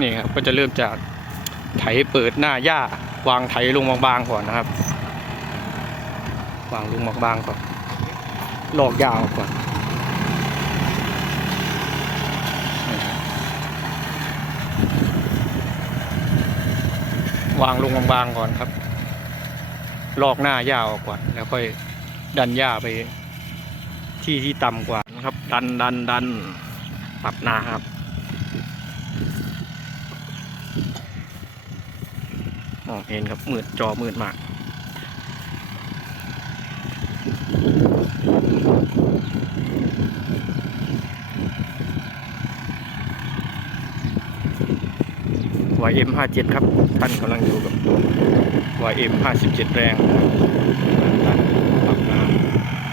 นี่ครับก็จะเริ่มจากไถเปิดหน้าหญ้าวางไถลงบางๆก่อนนะครับ วางลงบางๆก่อนลอกหญ้าออกก่อนวางลงบางๆก่อนครับ ลอกหน้าหญ้าออกก่อน แล้วค่อยดันหญ้าไปที่ที่ต่ำกว่านะครับ ดันดันดันปรับหน้าครับ องเห็นครับมืดจอมืดมาก YM 57ครับ ท่านกำลังอยู่กับ YM 57แรงดันปรับน้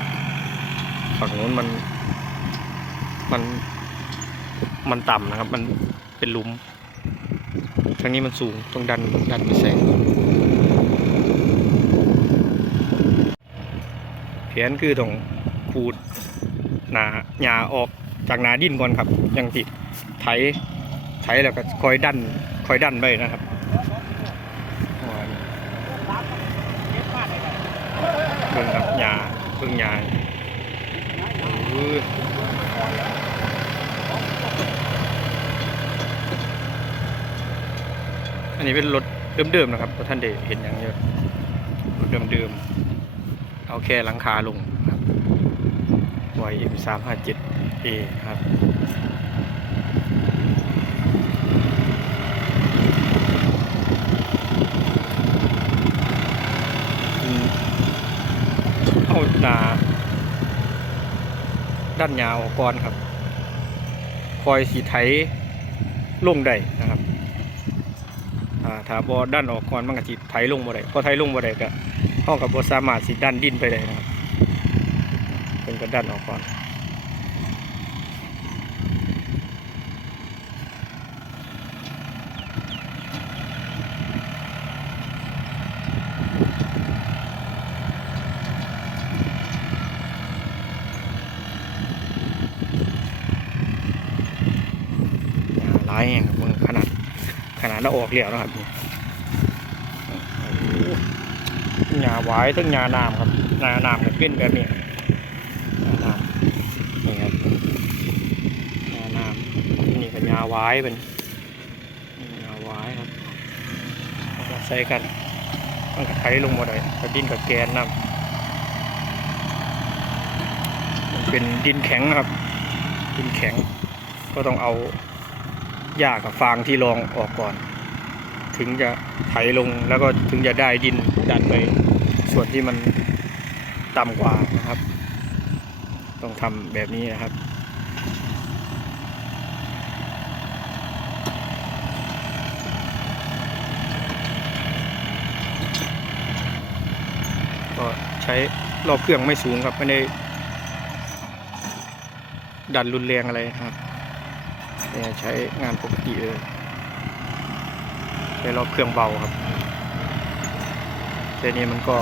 ำฝั่งนู้นมัน มัน มันต่ำนะครับ มันเป็นลุม ทางนี้มันสูงต้องดันดันไปแสงแผนคือต้องขูดหนาหญ้าออกจากหนาดินก่อนครับ ยังติดไถไถแล้วก็คอยดันคอยดันไปนะครับเบิ่งครับหญ้าเบิ่งหญ้า อันนี้เป็นรถเดิมๆนะครับท่านได้เห็นอย่างเยอะรถเดิมๆเอาแค่หลังคาลงครับ YM 3 5 7 A ครับเอาหนาด้านยาวก่อนครับ คอยสีไถลงได้นะครับ ถ้าบอดันออกก่อนมันก็สิไถลงบ่ได้พอไถลงบ่ได้ก็เฮาก็บ่สามารถสิดันดินไปได้นะครับเพิ่นก็ดันออกก่อนหลายแห่งครับเบิ่งขนาด ขนาดเราออกแล้วนะครับหญ้าหวายทั้งหญ้าน้ำครับหญ้าน้ำก็เป็นแบบนี้หญ้าน้ำนี่ครับหญ้าน้ำนี่ก็หญ้าหวายเป็นหญ้าหวายครับมาใส่กันมันก็ไถลงมาได้ก็ดินกับแกนน้ำมันเป็นดินแข็งครับ ดินแข็งก็ต้องเอา หญ้ากับฟางที่รองออกก่อน ถึงจะไถลงแล้วก็ถึงจะได้ดินดันไปส่วนที่มันต่ำกว่านะครับ ต้องทำแบบนี้นะครับก็ใช้รอบเครื่องไม่สูงครับ ไม่ได้ดันรุนแรงอะไรครับ เนี่ยใช้งานปกติเลยใช้รอบเครื่องเบาครับแต่นี้มันก็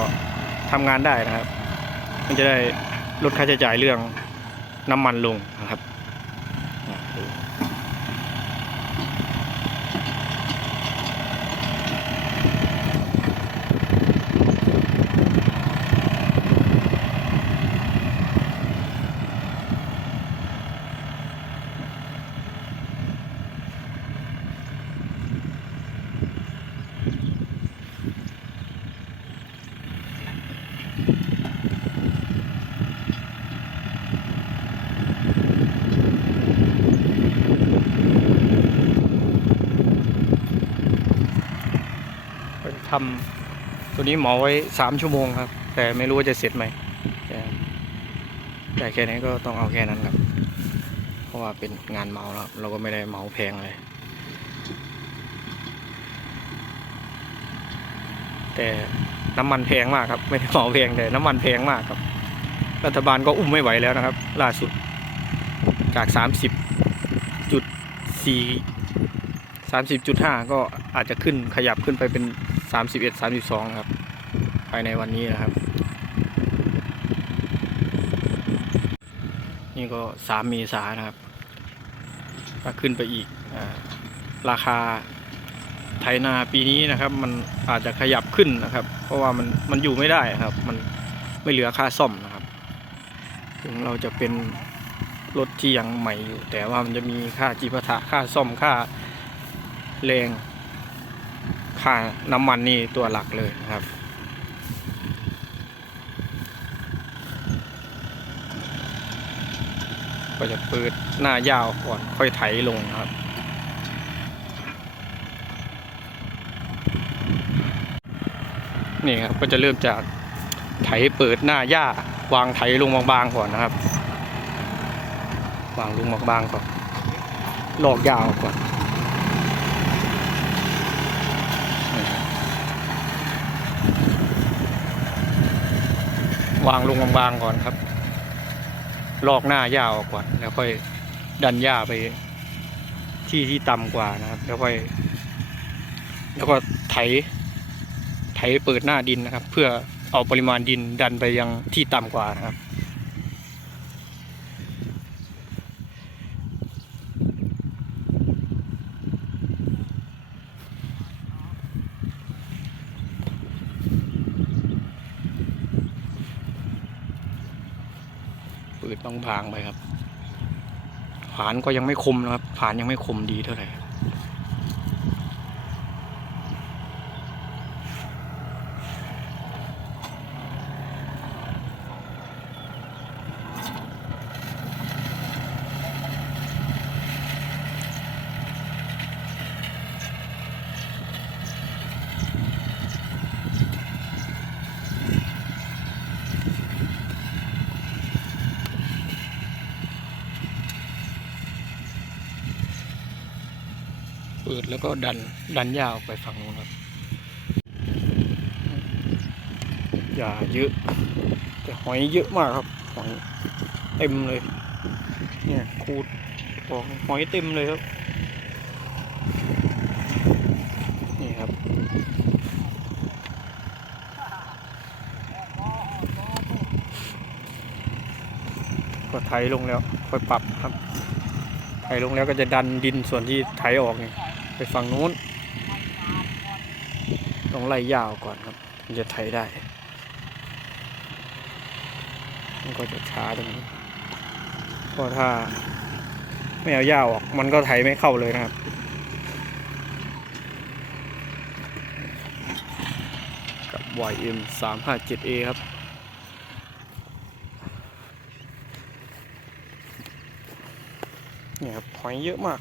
ทำงานได้นะครับ มันจะได้ลดค่าใช้จ่ายเรื่องน้ำมันลงนะครับ ทำตัวนี้หมาไว้สามชั่วโมงครับ แต่ไม่รู้ว่าจะเสร็จไหมแต่แค่นี้ก็ต้องเอาแค่นั้นครับ เพราะว่าเป็นงานเมาแล้วครับเราก็ไม่ได้เมาแพงเลย แต่น้ำมันแพงมากครับ ไม่ได้เหมาแพงแต่น้ำมันแพงมากครับ รัฐบาลก็อุ้มไม่ไหวแล้วนะครับ ล่าสุดจากสามสิบจุดสี่สามสิบจุดห้าก็ อาจจะขึ้นขยับขึ้นไปเป็นสามสิบเอ็ดสามสิบสองครับ ภายในวันนี้นะครับ นี่ก็สามเมษานะครับถ้าขึ้นไปอีกอราคาไถนาปีนี้นะครับ มันอาจจะขยับขึ้นนะครับ เพราะว่ามันมันอยู่ไม่ได้ครับ มันไม่เหลือค่าซ่อมนะครับ ถึงเราจะเป็นรถที่ยังใหม่อยู่ แต่ว่ามันจะมีค่าจีปาถะค่าซ่อมค่าแรง ค่าน้ำมันนี่ตัวหลักเลยครับ ก็จะเปิดหน้ายาวก่อนค่อยไถลงครับนี่ครับก็จะเริ่มจากไถเปิดหน้าหญ้าวางไถลงบางๆก่อนนะครับ วางลงบางๆก่อนลอกยาวก่อนครับ วางลงบางๆก่อนครับ ลอกหน้าหญ้าออกก่อน แล้วค่อยดันหญ้าไปที่ที่ต่ำกว่านะครับ แล้วค่อย แล้วก็ไถ ไถเปิดหน้าดินนะครับ เพื่อเอาปริมาณดินดันไปยังที่ต่ำกว่านะครับ ต้องพางไปครับผานก็ยังไม่คมนะครับผานยังไม่คมดีเท่าไหร่ ดแล้วก็ดันดันยาวออกไปฝั่งนู้นครับอย่าเยอะแต่หอยเยอะมากครับหอยเต็มเลย เนี่ยขูดออกหอยเต็มเลยครับนี่ครับก็ไถลงแล้วค่อยปรับครับไถลงแล้วก็จะดันดินส่วนที่ไถออกนี่ ไปฝั่งนู้น ต้องไล่ยาวก่อนครับมันจะไถได้ มันก็จะช้าตรงนี้เพราะถ้าไม่เอายาวออก มันก็ไถไม่เข้าเลยนะครับกับ YM 3 5 7 A ครับเนี่ยครับหอยเยอะมาก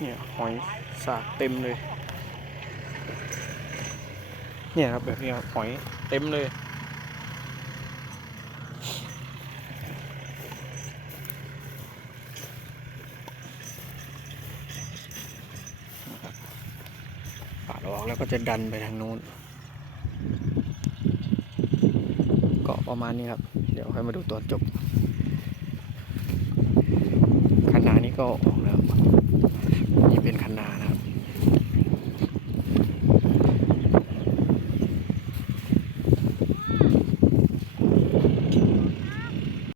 เนี่ยหอยสากเต็มเลย เนี่ยครับแบบนี้ครับหอยเต็มเลย ปาดออกแล้วก็จะดันไปทางนู้นเก็ประมาณนี้ครับ เดี๋ยวค่อยมาดูตอนจบคันนานี้ก็ออกแล้ว นี่เป็นคันนานะครับ